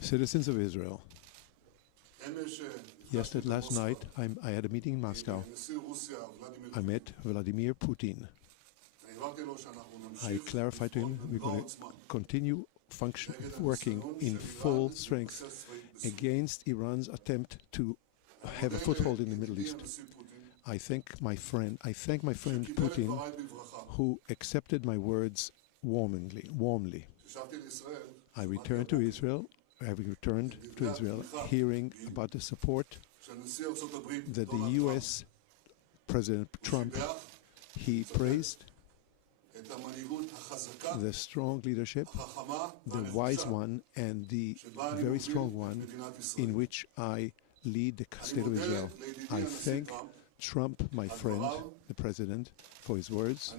Citizens of Israel, last night I had a meeting in Moscow. I met Vladimir Putin. I clarified to him we're going to continue working in full strength against Iran's attempt to have a foothold in the Middle East. I thank my friend Putin, who accepted my words warmly. I returned to Israel, hearing about the support that the U.S. President Trump, he praised the strong leadership, the wise one, and the very strong one in which I lead the state of Israel. I thank Trump, my friend, the president, for his words.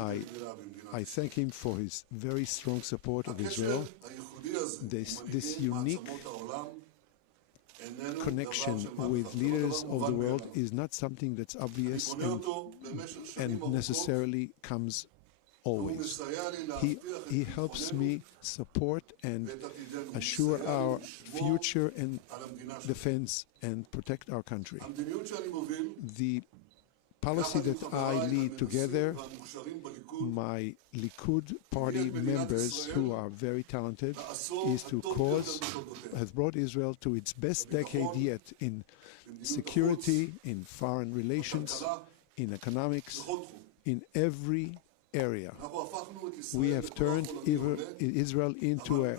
I thank him for his very strong support of Israel. This unique connection with leaders of the world is not something that's obvious and necessarily comes always. He helps me support and assure our future and defense and protect our country. The policy that I lead together, my Likud party members who are very talented, has brought Israel to its best decade yet in security, in foreign relations, in economics, in every area. We have turned Israel into a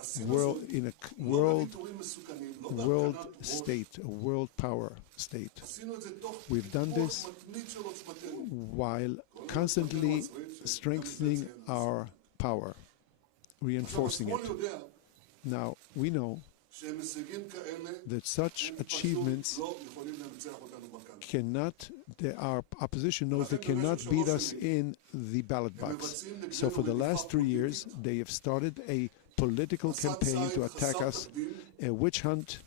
world state, a world power state. We've done this while constantly strengthening our power, reinforcing it. Now, we know that such achievements our opposition knows they cannot beat us in the ballot box. So for the last 3 years, they have started a political campaign to attack us, a witch hunt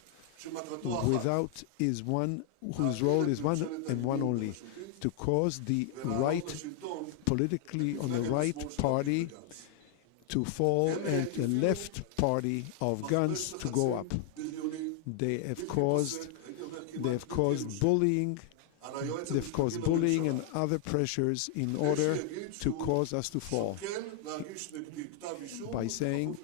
whose role is one and one only, to cause the right, politically on the right party to fall and the left party of guns to go up. They have caused bullying and other pressures in order to cause us to fall, by saying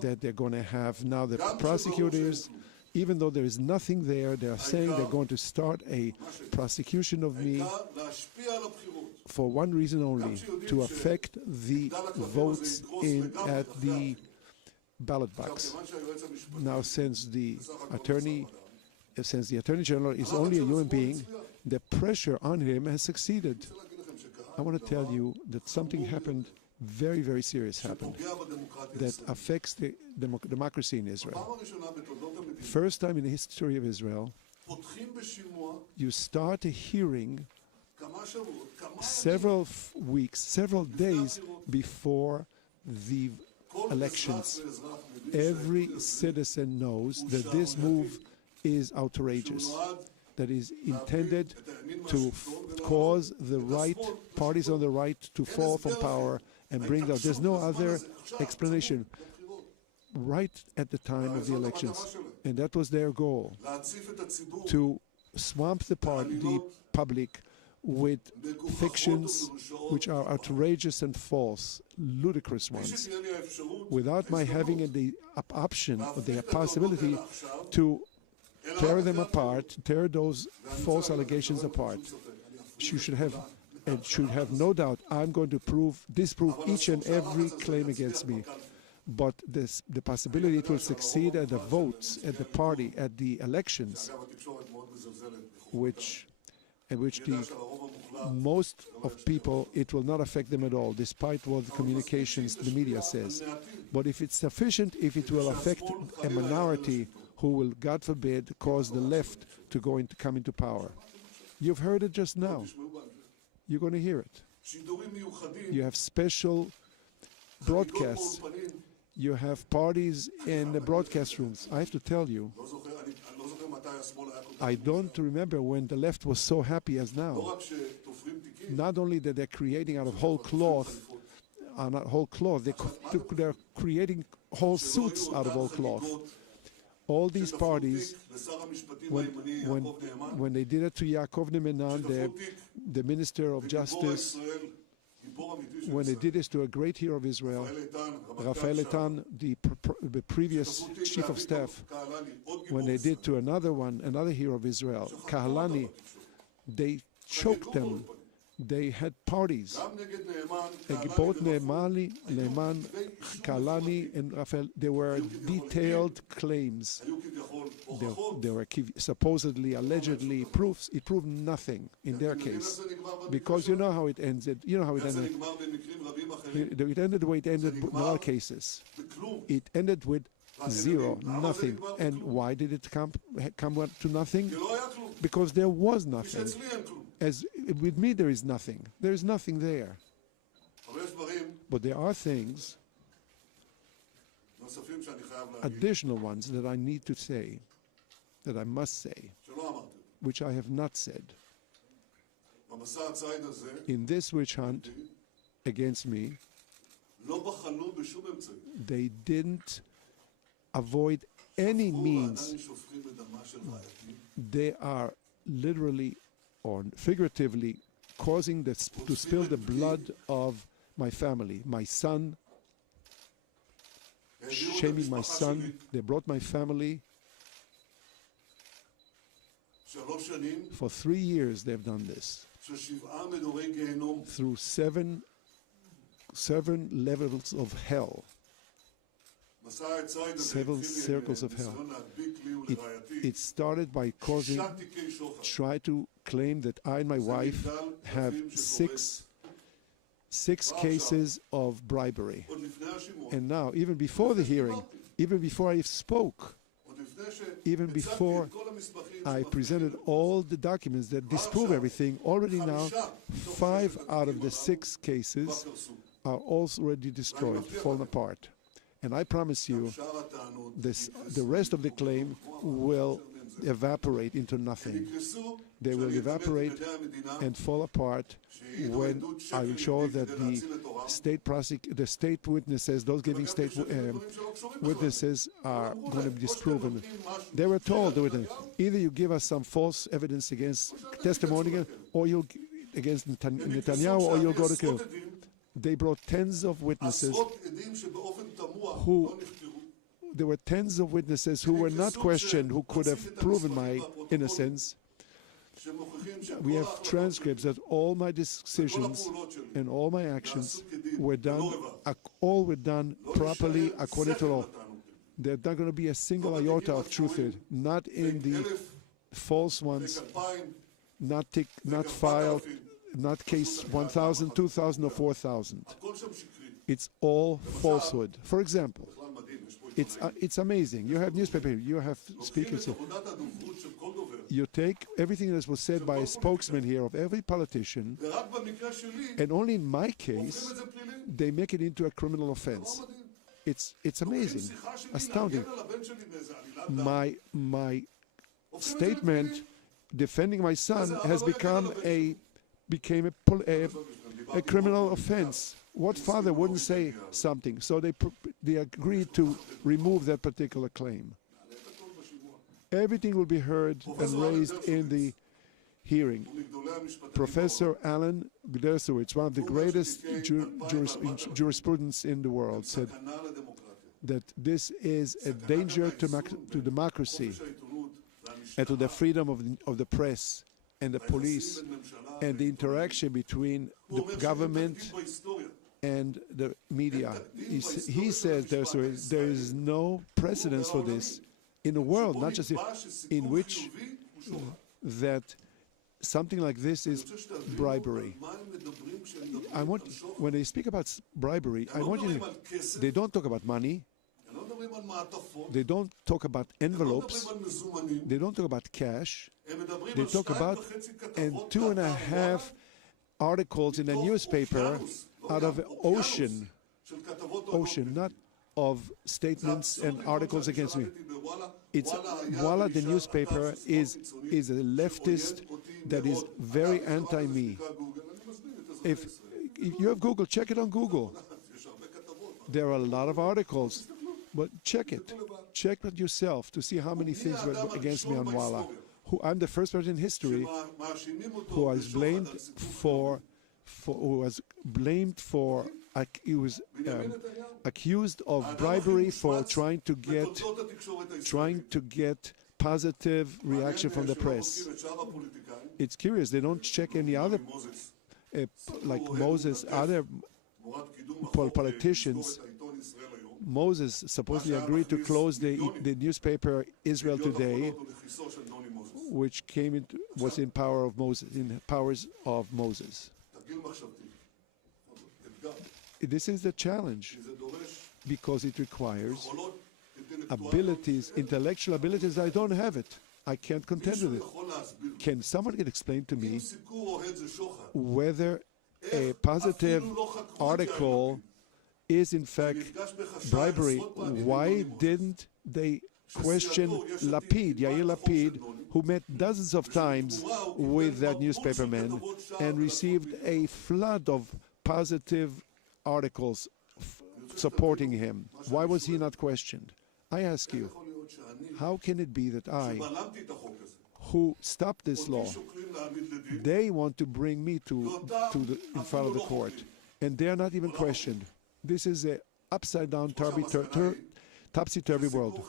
that they're going to have now the prosecutors, even though there is nothing there, they are saying they're going to start a prosecution of me for one reason only, to affect the votes at the ballot box. Now, since the Attorney General is only a human being, the pressure on him has succeeded. I want to tell you that something happened, very, very serious happened, that affects the democracy in Israel. First time in the history of Israel, you start hearing several weeks, several days before the elections. Every citizen knows that this move is outrageous, that is intended to cause the right parties on the right to fall from power and bring down. There's no other explanation. Right at the time of the elections, and that was their goal, to swamp the public with fictions which are outrageous and false, ludicrous ones, without my having the option or the possibility to tear them apart, tear those false allegations apart. You should have no doubt I'm going to disprove each and every claim against me. But the possibility it will succeed at the votes, at the party, at the elections, which the most of people, it will not affect them at all, despite what the communications, the media says. But if it's sufficient, if it will affect a minority who will, God forbid, cause the left to come into power. You've heard it just now. You're going to hear it. You have special broadcasts. You have parties in the broadcast rooms. I have to tell you, I don't remember when the left was so happy as now. Not only that they're creating out of whole cloth are not whole cloth. They're creating whole suits out of whole cloth. All these parties, when they did it to Yaakov Ne'eman, the Minister of Justice, when they did this to a great hero of Israel, Rafael Eitan, the previous chief of staff, when they did to another hero of Israel, Kahalani, they choked them. They had parties. Both Ne'eman, Kahalani, and Rafael, there were detailed claims. There were supposedly, allegedly proofs. It proved nothing in their case. Because you know how it ended. You know how it ended. It ended the way it ended in all cases. It ended with zero, nothing. And why did it come to nothing? Because there was nothing. As with me, there is nothing. There is nothing there. But there are things, additional ones that I need to say, that I must say, which I have not said. In this witch hunt against me, they didn't avoid any means. They are literally or figuratively causing to spill the blood of my family, my son, shaming my son. They brought my family. For 3 years they've done this. Through seven levels of hell. 7 circles of hell. It started by try to claim that I and my wife have six cases of bribery. And now, even before the hearing, even before I spoke, even before I presented all the documents that disprove everything, already now 5 out of the 6 cases are already destroyed, fallen apart. And I promise you, the rest of the claim will evaporate into nothing. They will evaporate and fall apart when I will show that the state witnesses, those giving state witnesses, are going to be disproven. They were told, either you give us some false evidence against testimony, or you'll against Netanyahu, or you'll go to kill. They brought tens of witnesses there were tens of witnesses who were not questioned, who could have proven my innocence. We have transcripts that all my decisions and all my actions were done, all were done properly according to law. There's not going to be a single iota of truth in it, not in the false ones, not filed, not case 1,000, 2,000, or 4,000. It's all falsehood. For example, it's amazing. You have newspaper, you have speakers here. You take everything that was said by a spokesman here of every politician, and only in my case, they make it into a criminal offense. It's amazing, astounding. My statement defending my son has became a criminal offense. What father wouldn't say something? So they agreed to remove that particular claim. Everything will be heard and raised in the hearing. Professor Alan Gdershowitz, one of the greatest jurisprudence in the world, said that this is a danger to democracy and to the freedom of the press and the police and the interaction between the government and the media. He says there is no precedence for this in the world, not just in which that something like this is bribery. When they speak about bribery, I want you to, they don't talk about money, they don't talk about envelopes, they don't talk about cash, they talk about 2.5 articles in a newspaper out of ocean, not of statements and articles against me. It's Walla, the newspaper, is a leftist that is very anti-me. If you have Google, check it on Google. There are a lot of articles, but check it. Check it yourself to see how many things were against me on Walla. I'm the first person in history who was blamed for he was accused of bribery for trying to get positive reaction from the press. It's curious, they don't check any other, like Moses, other politicians. Moses supposedly agreed to close the newspaper Israel Today, which was in powers of Moses. This is the challenge, because it requires abilities, intellectual abilities. I don't have it. I can't contend with it. Can someone explain to me whether a positive article is in fact bribery? Why didn't they question Yair Lapid, who met dozens of times with that newspaperman and received a flood of positive articles supporting him? Why was he not questioned? I ask you, how can it be that I, who stopped this law, they want to bring me in front of the court, and they're not even questioned? This is a upside-down, topsy-turvy world.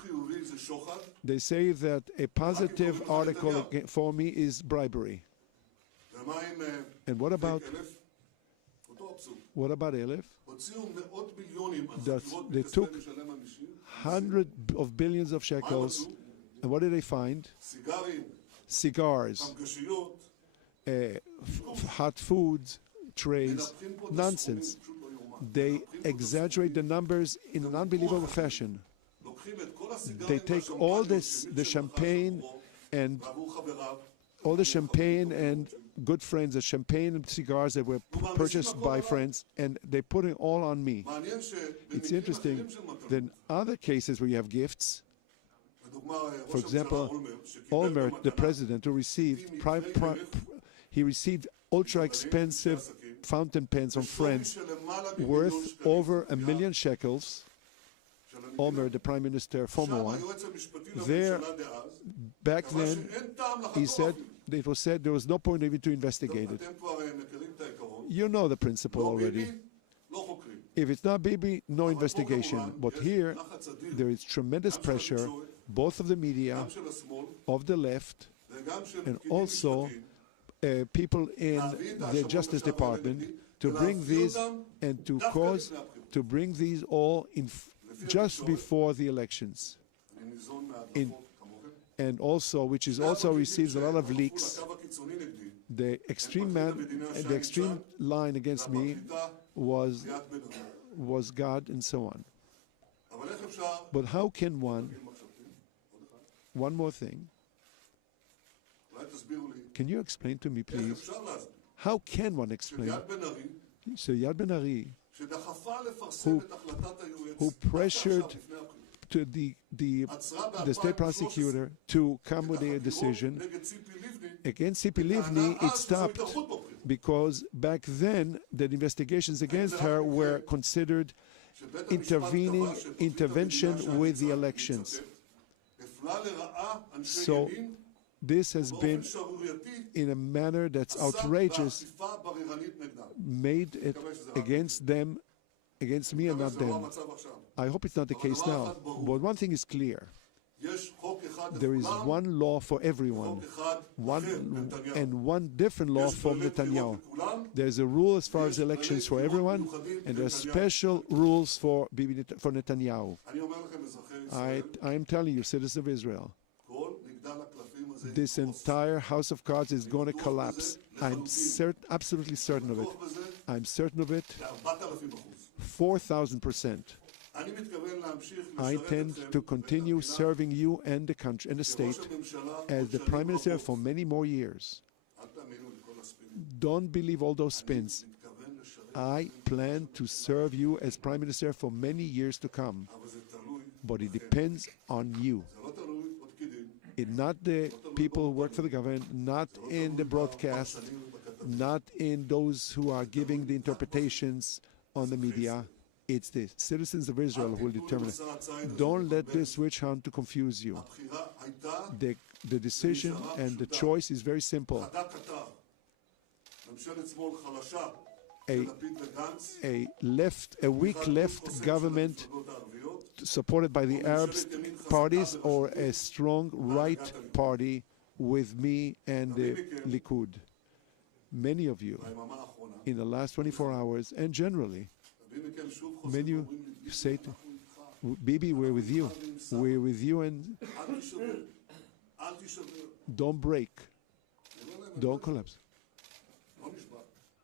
They say that a positive article for me is bribery. And what about Elif? They took hundreds of billions of shekels, and what did they find? Cigars, hot foods, trays, nonsense. They exaggerate the numbers in an unbelievable fashion. They take all the champagne and good friends, the champagne and cigars that were purchased by friends, and they put it all on me. It's interesting that in other cases where you have gifts, for example, Olmert, the president, who received he received ultra-expensive fountain pens from friends worth over 1 million shekels. Olmert, the prime minister, former one, back then, it was said there was no point even to investigate it. You know the principle already. If it's not Bibi, no investigation. But here, there is tremendous pressure, both of the media, of the left, and also people in the Justice Department, to bring these and to bring these all in just before the elections. And also, which is also receives a lot of leaks. The extreme line against me was God, and so on. But how can one more thing, can you explain to me, please, how can one explain? So Yad Ben Ari, who pressured to the state prosecutor to come with a decision against Tzipi Livni, it stopped because back then the investigations against her were considered intervention with the elections. So this has been, in a manner that's outrageous, made it against them, against me and not them. I hope it's not the case now. But one thing is clear. There is one law for everyone, one different law for Netanyahu. There's a rule as far as elections for everyone, and there are special rules for Netanyahu. I am telling you, citizens of Israel, this entire house of cards is going to collapse. I'm absolutely certain of it. I'm certain of it 4,000%. I intend to continue serving you and the country and the state as the Prime Minister for many more years. Don't believe all those spins. I plan to serve you as Prime Minister for many years to come. But it depends on you. Not the people who work for the government, not in the broadcast, not in those who are giving the interpretations on the media. It's the citizens of Israel who will determine it. Don't let this witch hunt to confuse you. The decision and the choice is very simple. A weak left government supported by the Arab parties, or a strong right party with me and the Likud. Many of you, in the last 24 hours, and generally, many of you say, Bibi, we're with you. We're with you, and don't break. Don't collapse.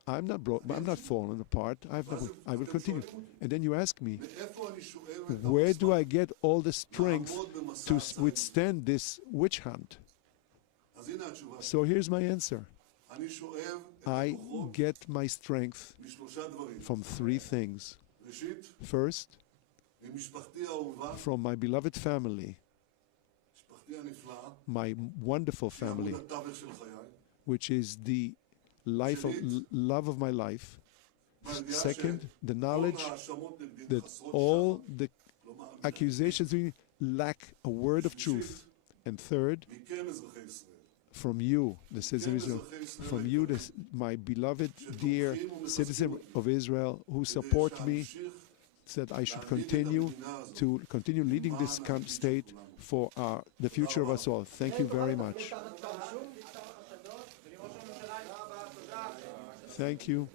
I'm not broke. I'm not falling apart. I will continue. And then you ask me, where do I get all the strength to withstand this witch hunt? So here's my answer. I get my strength from three things. First, from my beloved family, my wonderful family, which is the love of my life. Second, the knowledge that all the accusations lack a word of truth. And third, from you, the citizen of Israel, from you, my beloved, dear citizen of Israel, who support me, said I should continue leading this state for the future of us all. Thank you very much. Thank you.